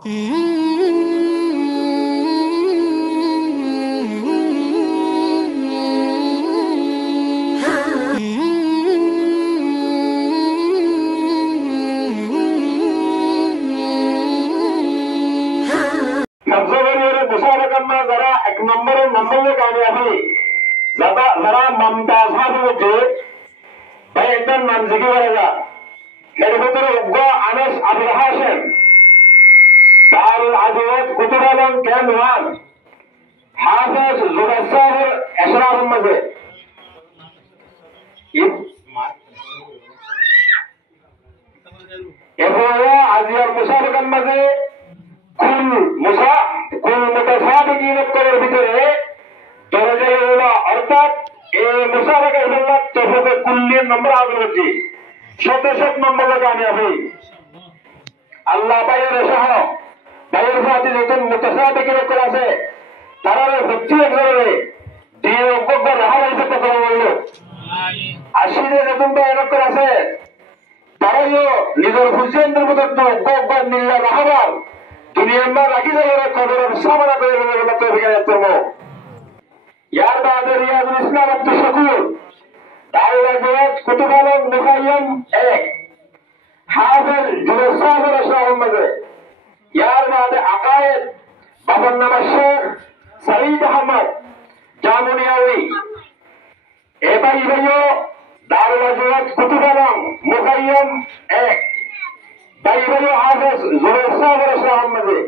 जरा एक नंबर में कामयाबी जरा ममताज मुझे भाई एकदम नामजगी करेगा मेरे भीतर उग्गा अनस अब्दुल हाशिम दारुल आदिवत कुतुब आलम कैमरान हाफिज जुबैर एशराफ मजे এরপরে আজিয়ার মুসাবাকার মাঝে কুল মুতাসাবিকিনের ভিতরে দরজায় উলা অর্থাৎ এই মুসাবাকা ইল্লাহ তফাতে কুল্লির নম্বর আগ্রহী শত নম্বর কামিয়াবি আল্লাহ বাইয়ের সহ বাইয়ের সাথে যখন মুতাসাবিকিনের আছে তারা ভক্তি করে দিয়ে অজ্ঞ রাহার হিসেবে কথা বলল আশিরে যখন এরকম আছে তারাইও নিজের হুসেনদের মতো অজ্ঞ মিল্লা রাহাবার দুনিয়ার মা রাখি যাওয়ার খবরের সামনা করে মতো বিজ্ঞান ইয়ার বাদে রিয়াজুল ইসলাম আব্দুল শাকুর দারুল আজওয়াত কুতুব আলম মুকাইয়্যম 1 হাফেজ জুবাইর এশরাফ মাঝে ইয়ার বাদে আকায়েদ বাবার নাম শেখ সাঈদ আহমদ জামুনিয়াউই এ ভাইও দারুল আজওয়াত কুতুব আলম মুকাইয়্যম 1 ভাইও হাফেজ জুবাইর এশরাফ মাঝে